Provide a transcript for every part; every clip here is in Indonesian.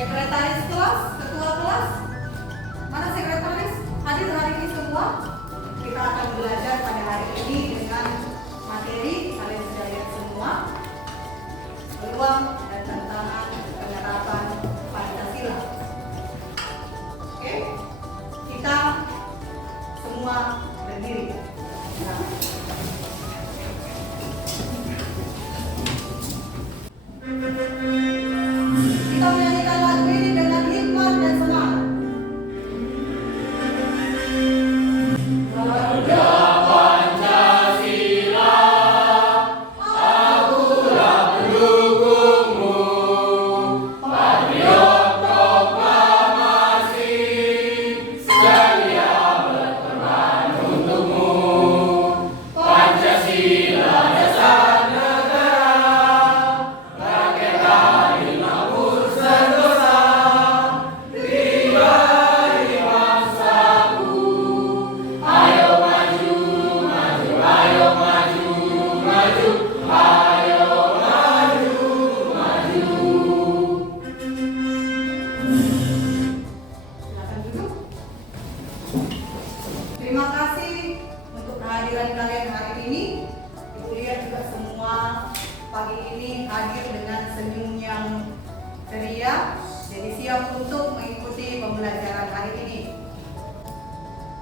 sekretaris kelas, ketua kelas. Mana sekretaris? Hadir hari ini semua. Kita akan belajar pada hari ini dengan materi kalian sudah lihat semua. Peluang dan tantangan penerapan Pancasila. Oke? Kita semua berdiri. Nah. Kita menyanyikan lagu ini dengan hikmat dan semangat. Terima kasih untuk kehadiran kalian hari ini. Ibu lihat juga semua pagi ini hadir dengan senyum yang ceria, jadi siap untuk mengikuti pembelajaran hari ini.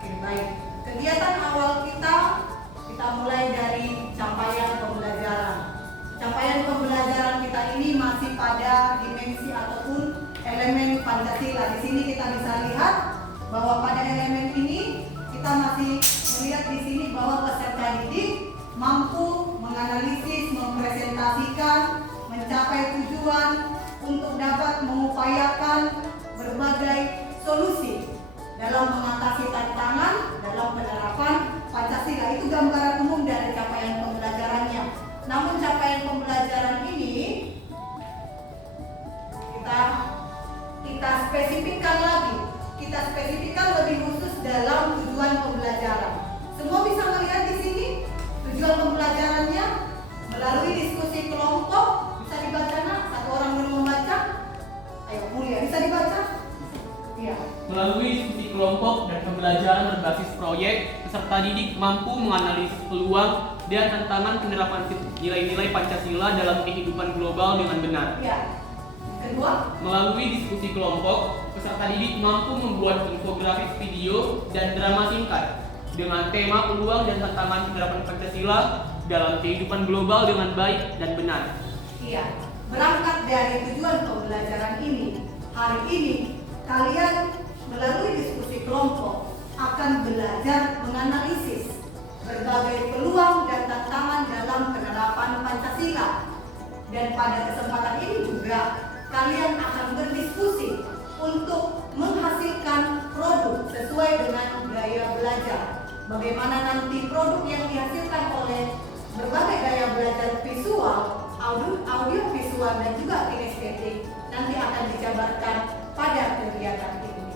Oke, baik. Kegiatan awal kita mulai dari capaian pembelajaran. Capaian pembelajaran kita ini masih pada dimensi ataupun elemen Pancasila. Di sini kita bisa lihat bahwa pada elemen ini kita masih melihat di sini bahwa peserta didik mampu menganalisis, mempresentasikan, mencapai tujuan untuk dapat mengupayakan berbagai solusi dalam mengatasi tantangan dalam penerapan Pancasila. Itu gambaran umum dari capaian pembelajarannya. Namun capaian pembelajaran ini kita spesifikkan lagi. Kita spesifikkan lebih khusus dalam tujuan pembelajaran. Semua bisa melihat di sini tujuan pembelajarannya melalui diskusi kelompok. Bisa dibaca nak? Satu orang belum membaca? Ayo Mulia, bisa dibaca? Iya. Melalui diskusi kelompok dan pembelajaran berbasis proyek, peserta didik mampu menganalisis peluang dan tantangan penerapan nilai-nilai Pancasila dalam kehidupan global dengan benar. Iya. Kedua, melalui diskusi kelompok, peserta didik mampu membuat infografis video dan drama singkat dengan tema peluang dan tantangan penerapan Pancasila dalam kehidupan global dengan baik dan benar. Iya, berangkat dari tujuan pembelajaran ini, hari ini kalian melalui diskusi kelompok akan belajar menganalisis berbagai peluang dan tantangan dalam penerapan Pancasila. Dan pada kesempatan ini juga kalian akan berdiskusi untuk menghasilkan produk sesuai dengan gaya belajar. Bagaimana nanti produk yang dihasilkan oleh berbagai gaya belajar visual, audio visual dan juga kinestetik nanti akan dijabarkan pada kegiatan ini.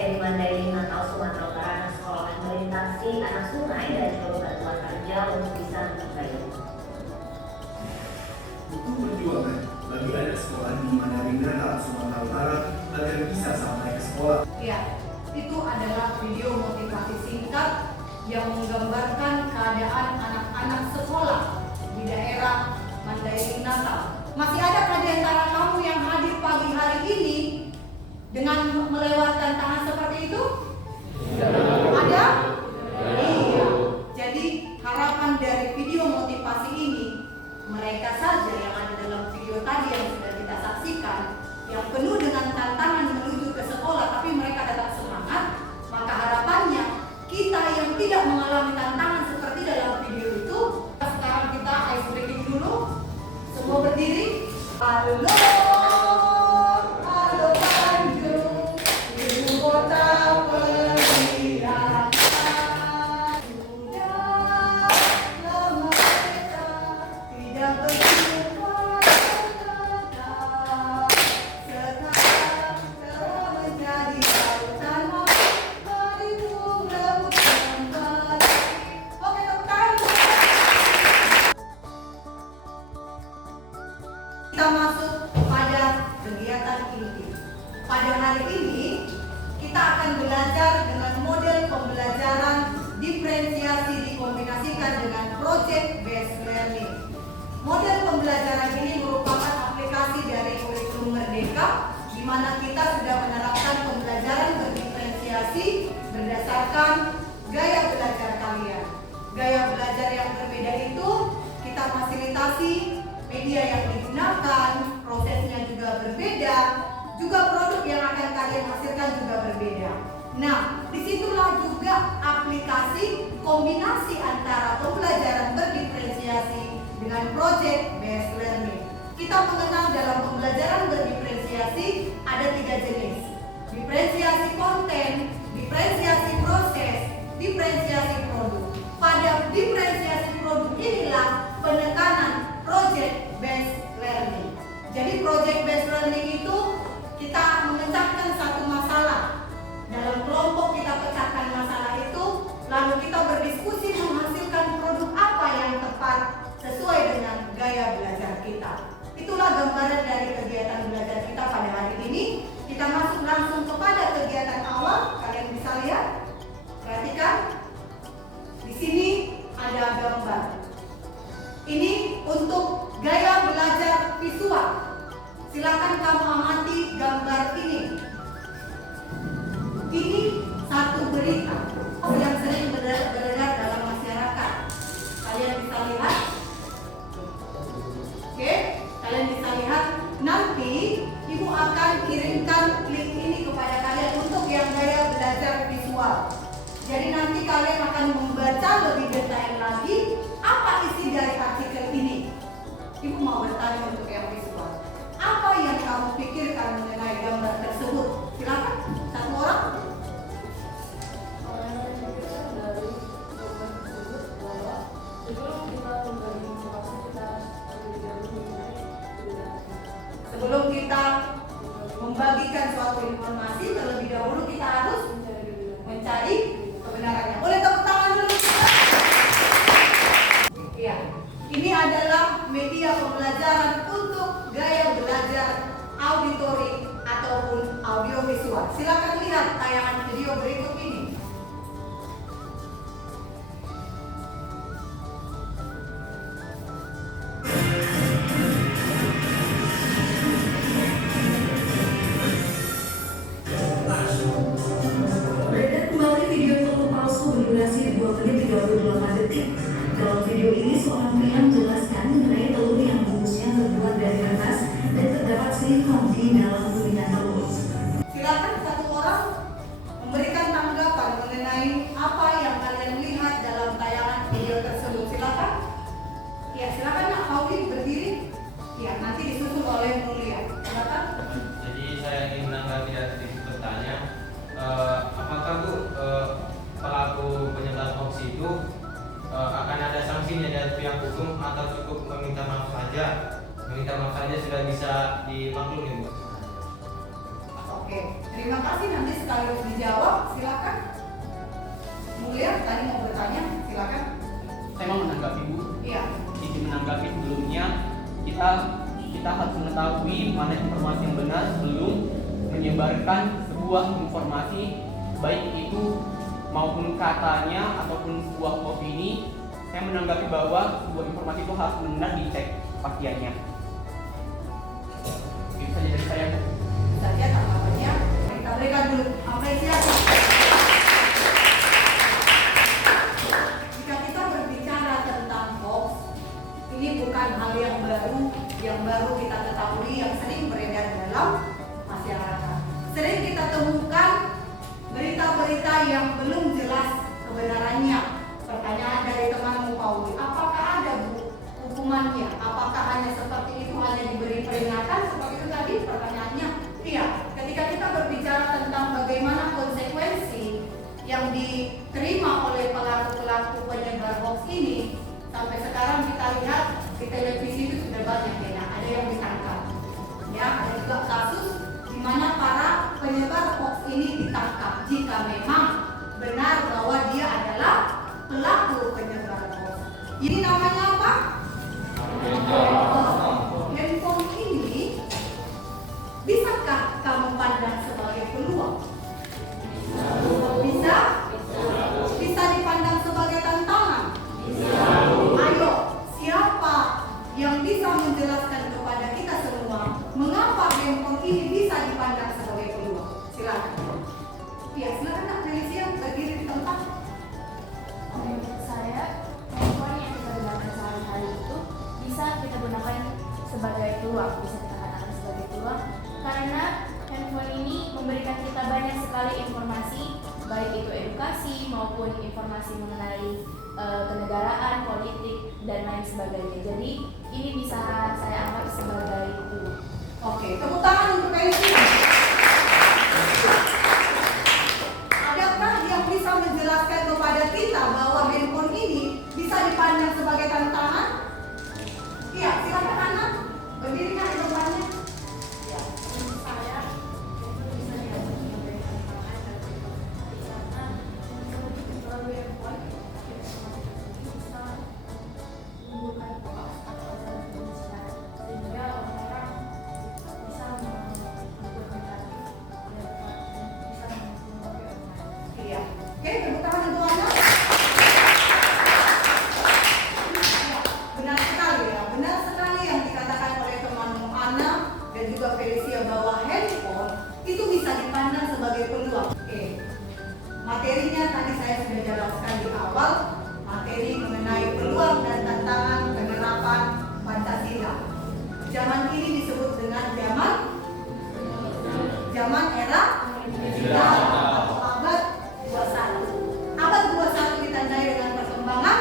Dari Mandailing Natal Sumatera Utara, sekolah melintasi anak sungai dan juga batuan kerja untuk bisa mencapai. Butuh perjuangan bagi anak sekolah di Mandailing Natal Sumatera Utara agar bisa sampai ke sekolah. Ya, itu adalah video motivasi singkat yang menggambarkan keadaan anak-anak sekolah di daerah Mandailing Natal. Masih adakah di antara kamu yang hadir pagi hari ini dengan melewatkan tantangan seperti itu? Ada? Iya. Jadi harapan dari video motivasi ini, mereka saja yang ada dalam video tadi yang sudah kita saksikan, yang penuh dengan tantangan menuju ke sekolah, tapi mereka tetap semangat. Maka harapannya kita yang tidak mengalami tantangan seperti dalam video itu, sekarang kita ice breaking dulu. Semua berdiri. Halo, halo Tanjung, ibu kota perirakan. Sudah lama kita tidak berjumpa tetap. pada hari ini kita akan belajar dengan model pembelajaran diferensiasi dikombinasikan dengan project based learning. Model pembelajaran ini merupakan aplikasi dari kurikulum Merdeka, di mana kita sudah menerapkan pembelajaran berdiferensiasi berdasarkan gaya belajar kalian. Gaya belajar yang berbeda itu kita fasilitasi media yang digunakan, prosesnya juga berbeda, juga produk yang akan kalian hasilkan juga berbeda. Nah, disitulah juga aplikasi kombinasi antara pembelajaran berdiferensiasi dengan project based learning. Kita mengenal dalam pembelajaran berdiferensiasi ada 3 jenis: diferensiasi konten, diferensiasi proses, diferensiasi produk. Pada diferensiasi produk inilah penekanan project based learning. Jadi project based learning itu kita memecahkan satu masalah. Dalam kelompok kita pecahkan masalah itu, lalu kita berdiskusi menghasilkan produk apa yang tepat sesuai dengan gaya belajar kita. Itulah gambaran dari kegiatan belajar kita pada hari ini. Kita masuk langsung kepada kegiatan awal. Kalian bisa lihat, perhatikan. Di sini ada gambar. Ini untuk gaya belajar visual. Silakan kamu amati gambar ini. Ini satu berita yang sering beredar dalam masyarakat. Kalian bisa lihat. Oke, kalian bisa lihat. Nanti ibu akan kirimkan link ini kepada kalian untuk yang gaya belajar visual. Jadi nanti kalian akan membaca lebih detail lagi apa isi dari artikel ini. Ibu mau bertanya untuk yang visual. Apa yang kamu pikirkan mengenai gambar tersebut? Silakan, satu orang. Sebelum kita membagikan suatu informasi, terlebih dahulu kita harus mencari kebenarannya. Boleh tepuk tangan dulu? Ya, ini adalah media pembelajaran untuk gaya belajar auditori ataupun audiovisual. Silakan lihat tayangan video berikut ini. Beredar kembali video foto palsu berdurasi 2 menit 38 detik. Dalam video ini seorang pria menjelaskan mengenai telur yang bungkusnya terbuat dari kertas dan terdapat silikon di dalam kuningan telur. Silakan satu orang memberikan tanggapan mengenai apa yang kalian lihat dalam tayangan video tersebut. Silakan. Ya, silakan Nak Pauli berdiri. Ya, nanti disusul oleh Mulia. Silakan. Jadi saya ingin menanggapi dari bertanya, apakah Bu pelaku penyebar hoax itu akan ada sanksinya dari pihak hukum atau cukup meminta maaf saja? Meminta maaf saja sudah bisa dimaklumi, Bu. Oke, terima kasih. Nanti sekaligus dijawab. Silakan. Mulia tadi mau bertanya. Silakan. Saya mau menanggapi Bu. Iya. Izin menanggapi sebelumnya, kita harus mengetahui mana informasi yang benar sebelum menyebarkan sebuah informasi, baik itu maupun katanya ataupun sebuah opini. Saya menanggapi bahwa sebuah informasi itu harus benar dicek kepastiannya. Itu saja dari saya, Bu. Saja tanggapannya. Kita berikan dulu apresiasi. Jika kita berbicara tentang hoax, ini bukan hal yang baru kita ketahui, yang sering beredar dalam masyarakat. Sering kita temukan berita-berita yang belum jelas kebenarannya. Pertanyaan dari temanmu Pauli, apakah ada hukumannya? Apakah hanya seperti itu, hanya diberi peringatan seperti itu tadi? Pertanyaannya, iya. Ketika kita berbicara tentang bagaimana konsekuensi yang diterima oleh pelaku-pelaku penyebar hoax ini, sampai sekarang kita lihat di televisi itu sudah banyak ya, ada yang ditangkap. Ya, ada juga kasus di mana para penyebar hoax ini ditangkap jika memang benar bahwa dia adalah pelaku penyebar hoax. Ini namanya apa? Handphone ini bisakah kamu pandang sebagai peluang? Bisa? Bisa dipandang sebagai tantangan? Ayo, siapa yang bisa menjelaskan kepada kita semua mengapa handphone ini bisa dipandang sebagai peluang? Silakan. Ya, silakan Kak Felicia berdiri di tempat. Menurut saya, handphone yang kita gunakan sehari-hari itu bisa kita gunakan sebagai peluang, bisa kita katakan sebagai peluang, karena handphone ini memberikan kita banyak sekali informasi, baik itu edukasi maupun informasi mengenai kenegaraan, politik, dan lain sebagainya. Jadi ini bisa saya anggap sebagai peluang. Oke, tepuk tangan untuk Felicia. Adakah yang bisa menjelaskan kepada kita bahwa handphone ini bisa dipandang sebagai tantangan? Iya, silakan anak. Berdiri Kak di depannya. Ya. Menurut saya, handphone bisa dianggap sebagai tantangan karena melalui handphone kita bisa menimbulkan hoax atau ujaran kebencian, sehingga orang-orang bisa membuat negatif dan bisa mempengaruhi orang lain. Iya. Oke, tepuk tangan untuk anak. Ya, benar sekali ya. Benar sekali yang dikatakan oleh teman Ana dan juga Felicia bahwa handphone itu bisa dipandang sebagai peluang. Oke. Materinya tadi saya sudah jelaskan di awal, materi mengenai peluang dan tantangan penerapan Pancasila. Zaman ini disebut dengan zaman era digital atau abad 21. Abad 21 ditandai dengan perkembangan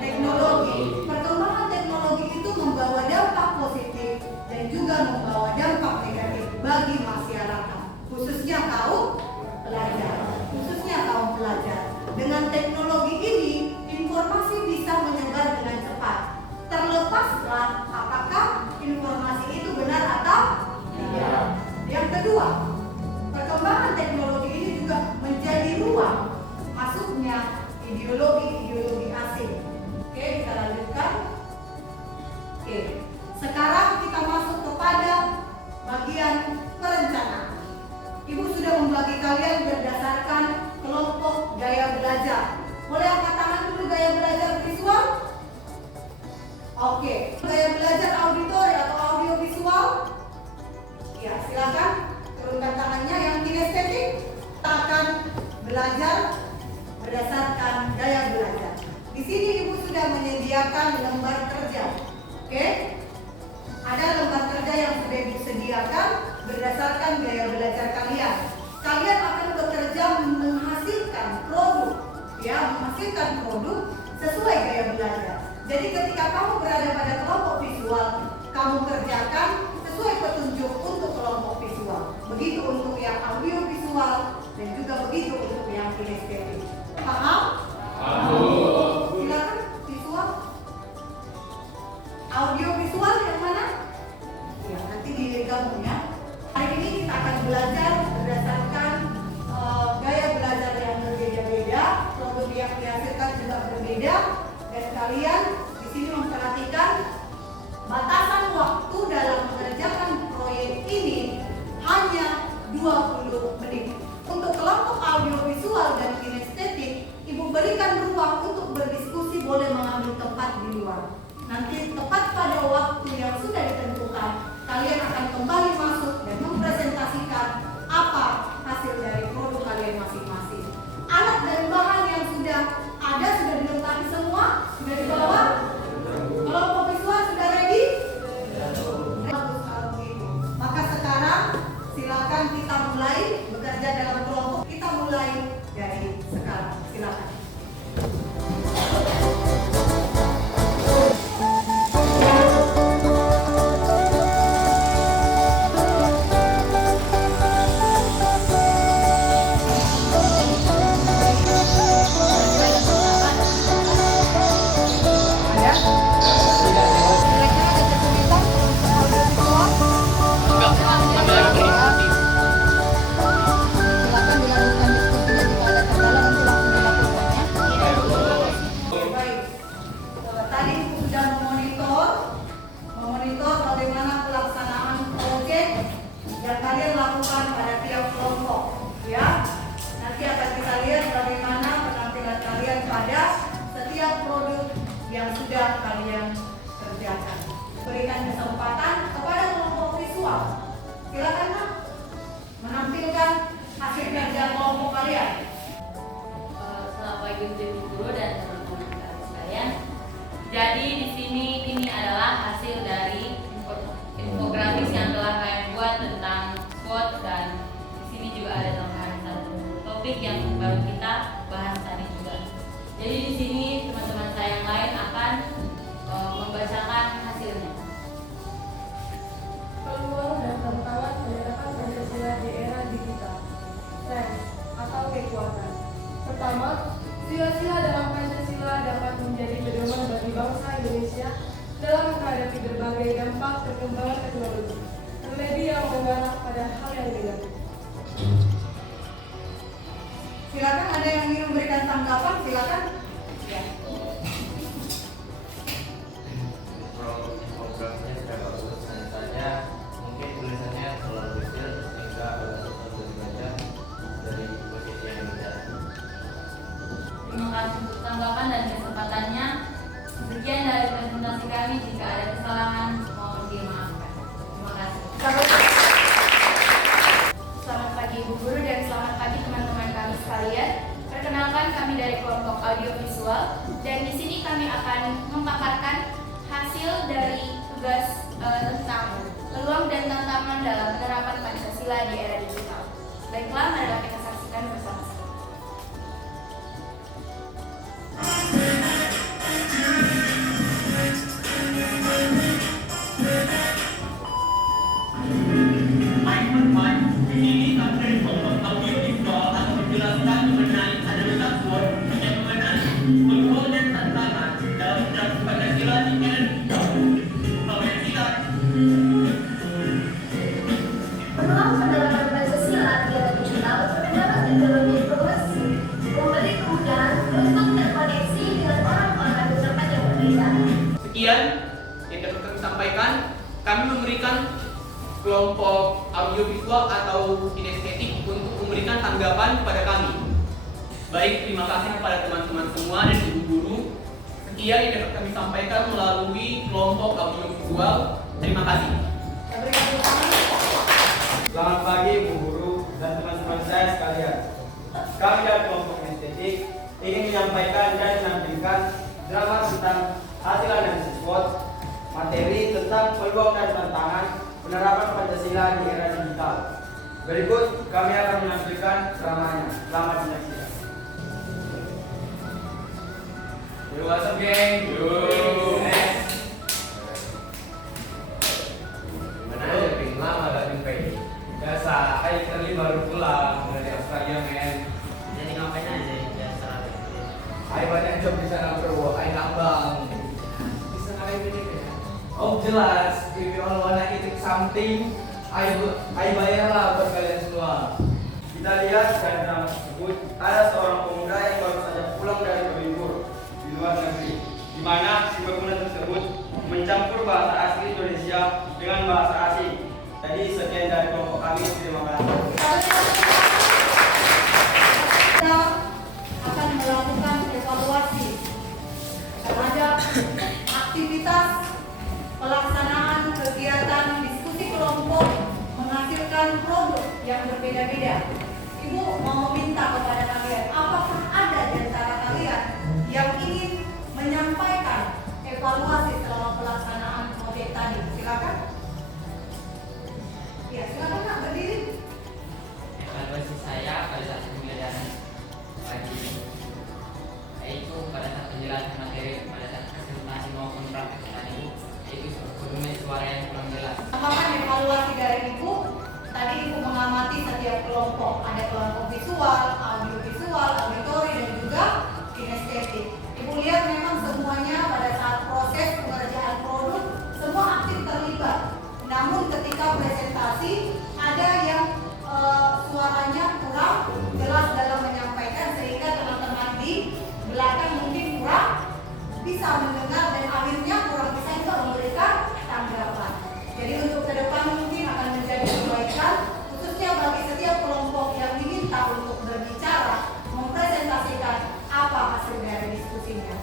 teknologi. Perkembangan teknologi itu membawa dampak positif dan juga membawa dampak negatif bagi masyarakat, khususnya kaum pelajar. Dengan teknologi ini, informasi bisa menyebar dengan cepat. Terlepaslah apakah informasi itu benar atau tidak. Yang kedua, perkembangan teknologi ini juga menjadi ruang masuknya ideologi-ideologi asing. Oke, kita lanjutkan. Oke, sekarang kita masuk kepada bagian perencanaan. Ibu sudah membagi kalian berdasarkan kelompok gaya belajar. Boleh angkat tangan dulu gaya belajar visual? Oke, gaya belajar auditori atau audio visual? Ya, silakan turunkan tangannya. Yang kinestetik, kita akan belajar berdasarkan gaya belajar. Di sini ibu sudah menyediakan lembar kerja. Oke? Ada lembar kerja yang sudah ibu sediakan berdasarkan gaya belajar kalian. Kalian akan bekerja menghasilkan produk sesuai gaya belajar. Jadi ketika kamu berada pada kelompok visual, kamu kerjakan sesuai petunjuk untuk kelompok visual. Begitu untuk yang audio visual dan juga begitu untuk yang kinestetik. Paham? Silakan visual. Audio visual yang mana? Ya, nanti digabung ya. Hari ini kita akan belajar berdasarkan gaya belajar yang berbeda-beda, produk yang dihasilkan juga berbeda, dan kalian di sini memperhatikan batasan waktu dalam mengerjakan proyek ini hanya 20 menit. Untuk kelompok audiovisual dan kinestetik, ibu berikan ruang untuk berdiskusi, boleh mengambil tempat di luar. Nanti tepat pada waktu yang sudah ditentukan, kalian akan kembali masuk dan mempresentasikan apa hasil dari produk kalian masing-masing. Alat dan bahan yang sudah ada sudah dilengkapi semua, sudah dibawa. Kelompok visual sudah ready? Bagus kalau begitu. Maka sekarang silakan kita mulai bekerja dalam kelompok. Kita mulai dari sekarang. Silakan. Silakan yang sudah kalian kerjakan. Berikan kesempatan kepada kelompok visual. Silakan Nak, menampilkan hasil kerja kelompok kalian. Selamat pagi untuk Ibu Guru dan teman-teman kalian sekalian. Jadi di sini ini adalah hasil dari infografis yang telah kalian buat tentang SWOT, dan di sini juga ada tambahan satu topik yang baru kita bahas tadi juga. Jadi di sini teman-teman saya yang lain akan membacakan hasilnya. Peluang dan tantangan penerapan Pancasila di era digital. Strength atau kekuatan. Pertama, sila-sila dalam Pancasila dapat menjadi pedoman bagi bangsa Indonesia dalam menghadapi berbagai dampak perkembangan teknologi, terlebih yang mengarah pada hal yang negatif. Silakan, ada yang ingin memberikan tanggapan, silakan. Ya. Infografisnya sudah bagus, hanya saja mungkin tulisannya terlalu kecil sehingga agak susah untuk dibaca dari posisi yang tidak. Terima kasih untuk tanggapan dan kesempatannya. Sekian dari presentasi kami. Jika ada kesalahan mohon dimaafkan. Terima kasih. Selamat pagi Ibu Guru dan selamat pagi teman-teman kami sekalian. Perkenalkan, kami dari kelompok audiovisual dan di sini kami akan memaparkan hasil dari tugas tentang peluang dan tantangan dalam penerapan Pancasila di era digital. Baiklah, marilah kita saksikan bersama-sama. Ini dari kelompok audiovisual akan menjelaskan mengenai ada SWOT yang mengenai peluang dan tantangan dalam penerapan Pancasila di era digital. Peluang penerapan Pancasila di era digital terdapat teknologi informasi, memberi kemudahan untuk terkoneksi dengan orang-orang di tempat yang berbeda. Sekian yang dapat kami sampaikan. Kami memberikan kelompok audiovisual atau kinestetik untuk memberikan tanggapan kepada kami. Baik, terima kasih kepada teman-teman semua dan ibu guru. Sekian yang dapat kami sampaikan melalui kelompok audiovisual. Terima kasih. Selamat pagi Bu Guru dan teman-teman saya sekalian. Kami dari kelompok estetik ingin menyampaikan dan menampilkan drama tentang hasil analisis SWOT, materi tentang peluang dan tantangan penerapan Pancasila di era digital. Berikut kami akan menampilkan dramanya. Selamat menyaksikan. Yo, what's up, geng? Gimana aja, Ping? Lama gak jumpa ini? Biasa, Ayo Kerli baru pulang dari Australia, men. Jadi ngapain aja? Biasa. Ayo banyak job di sana bro, ayo ngambang. Bisa ngapain ini ya? Oh jelas, if you all wanna eat something, ayo bayar lah buat kalian semua. Kita lihat dari drama tersebut, ada seorang pemuda yang baru saja pulang dari berlibur di luar negeri, di mana si pemuda tersebut mencampur bahasa asli Indonesia dengan bahasa asing. Jadi sekian dari kelompok kami, terima kasih. Kita akan melakukan evaluasi terhadap aktivitas pelaksanaan kegiatan diskusi kelompok menghasilkan produk yang berbeda-beda. Ibu mau minta kepada kalian, apakah ada di antara kalian yang ingin menyampaikan evaluasi selama pelaksanaan proyek tadi? Silakan. Ya, silakan Kak, berdiri. Evaluasi saya pada saat pembelajaran pagi ini, yaitu pada saat penjelasan materi, pada saat presentasi maupun praktek tadi, yaitu volume suara yang kurang jelas. Apakah evaluasi dari Ibu? Tadi Ibu mengamati setiap kelompok, ada kelompok visual, audiovisual, auditori, dan juga kinestetik. Ibu lihat memang semuanya pada saat proses pengerjaan produk, semua aktif terlibat. Namun ketika presentasi, ada yang suaranya kurang jelas dalam menyampaikan, sehingga teman-teman di belakang mungkin kurang bisa mendengar dan akhirnya kurang bisa juga memberikan tanggapan. Jadi untuk ke depan mungkin akan menjadi kebaikan, khususnya bagi setiap kelompok yang diminta untuk berbicara, mempresentasikan apa hasil dari diskusinya.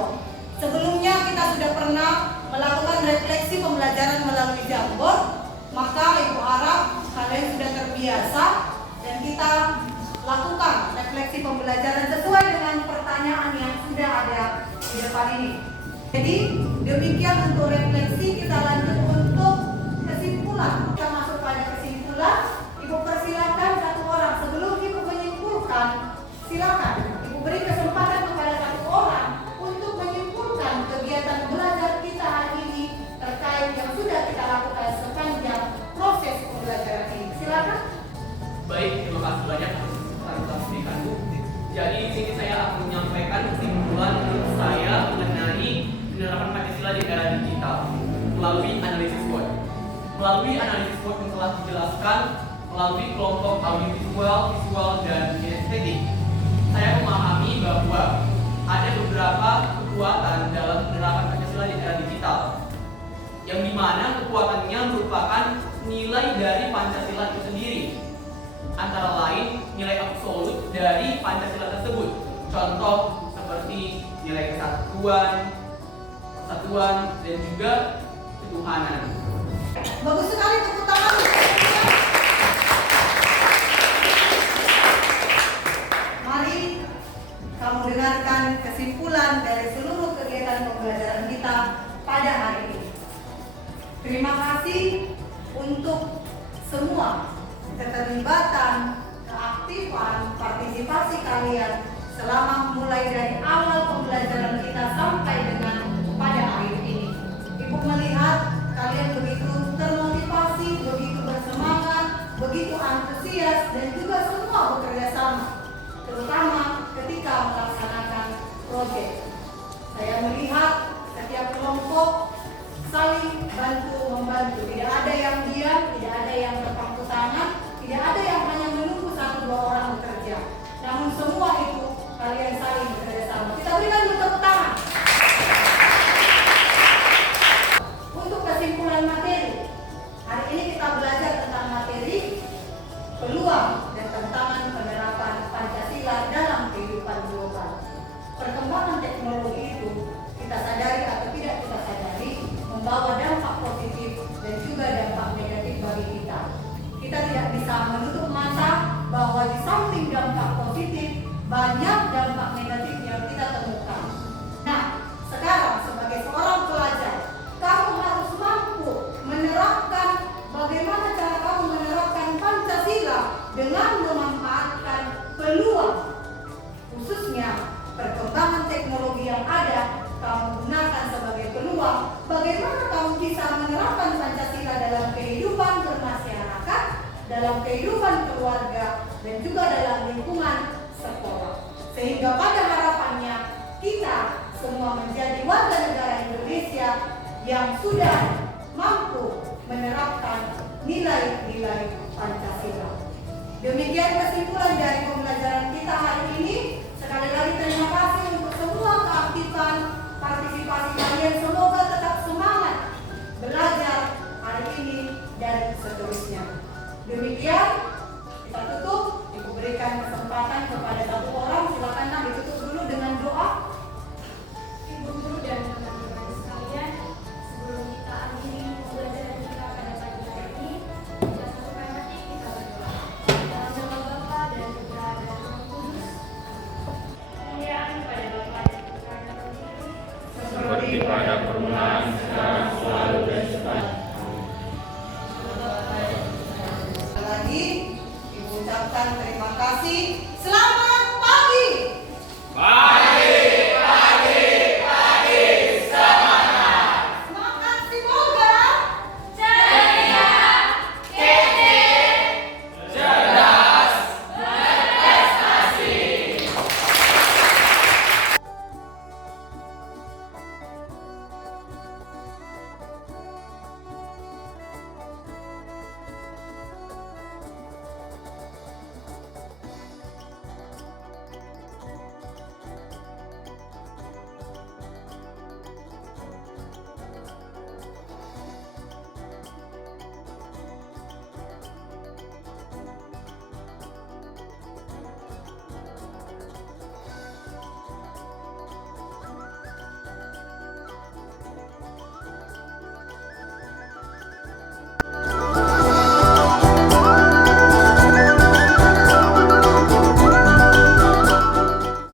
Jamboard. Sebelumnya kita sudah pernah melakukan refleksi pembelajaran melalui Jamboard, maka Ibu harap kalian sudah terbiasa dan kita lakukan refleksi pembelajaran sesuai dengan pertanyaan yang sudah ada di depan ini. Jadi demikian untuk refleksi, kita lanjut untuk kesimpulan. Kita masuk pada kesimpulan. Ibu persilakan satu orang. Sebelum Ibu menyimpulkan, silakan Ibu beri kesempatan kepada satu orang untuk menyimpulkan kegiatan belajar kita hari ini terkait yang sudah kita lakukan sepanjang proses pembelajaran ini. Silakan. Baik, terima kasih banyak atas klarifikasi Bu. Jadi di sini saya akan menyampaikan kesimpulan menurut saya mengenai penerapan Pancasila di era digital melalui analisis SWOT. Melalui analisis SWOT yang telah dijelaskan melalui kelompok audiovisual, visual, dan kinestetik, saya memahami bahwa ada beberapa kekuatan dalam penerapan Pancasila di era digital, yang dimana kekuatannya merupakan nilai dari Pancasila itu sendiri, antara lain nilai absolut dari Pancasila tersebut. Contoh seperti nilai kesatuan, dan juga ketuhanan. Bagus sekali, tepuk tangan. Mari kamu dengarkan kesimpulan dari seluruh kegiatan pembelajaran kita pada hari ini. Terima kasih untuk semua keterlibatan, keaktifan, partisipasi kalian selama mulai dari awal pembelajaran kita sampai dengan pada akhir ini. Ibu melihat kalian begitu termotivasi, begitu bersemangat, begitu antusias, dan juga semua bekerja sama, terutama ketika melaksanakan proyek. Saya melihat setiap kelompok saling bantu-membantu. Tidak ada yang diam, tidak ada yang berpangku tangan, tidak ada yang hanya menunggu 1-2 orang bekerja. Namun semua itu kalian saling bekerja sama. Kita berikan dulu tepuk tangan. Untuk kesimpulan materi, hari ini kita belajar tentang materi peluang dan tantangan penerapan Pancasila dalam kehidupan global. Perkembangan teknologi itu, kita sadari atau tidak kita sadari, membawa dampak positif dan juga dampak negatif bagi kita. Kita tidak bisa menutup mata bahwa di samping dampak positif, banyak dampak negatif yang kita temukan. Nah, sekarang sebagai seorang pelajar, kamu harus mampu menerapkan bagaimana cara kamu menerapkan Pancasila dengan memanfaatkan peluang, khususnya perkembangan teknologi yang ada. Kamu gunakan sebagai peluang bagaimana kamu bisa menerapkan Pancasila dalam kehidupan bermasyarakat, dalam kehidupan keluarga, dan juga dalam lingkungan sekolah. Sehingga pada harapannya kita semua menjadi warga negara Indonesia yang sudah mampu menerapkan nilai-nilai Pancasila. Demikian kesimpulan dari pembelajaran kita hari ini. Sekali lagi terima kasih untuk semua keaktifan partisipasi kalian. Semoga tetap semangat belajar hari ini dan seterusnya. Demikian kita tutup. Ibu berikan kesempatan kepada satu orang. Silakanlah ditutup dulu dengan doa. Ibu guru dan teman-teman sekalian, sebelum kita akhiri pembelajaran kita pada pagi hari ini, kita satukan hati kita berdoa. Dalam nama Bapa dan Putra dan Roh Kudus. Kemuliaan pada Bapa dan Putra dan Roh Kudus. Seperti pada permulaan, sekarang, selalu, dan sepanjang. Sekali lagi, Ibu ucapkan terima kasih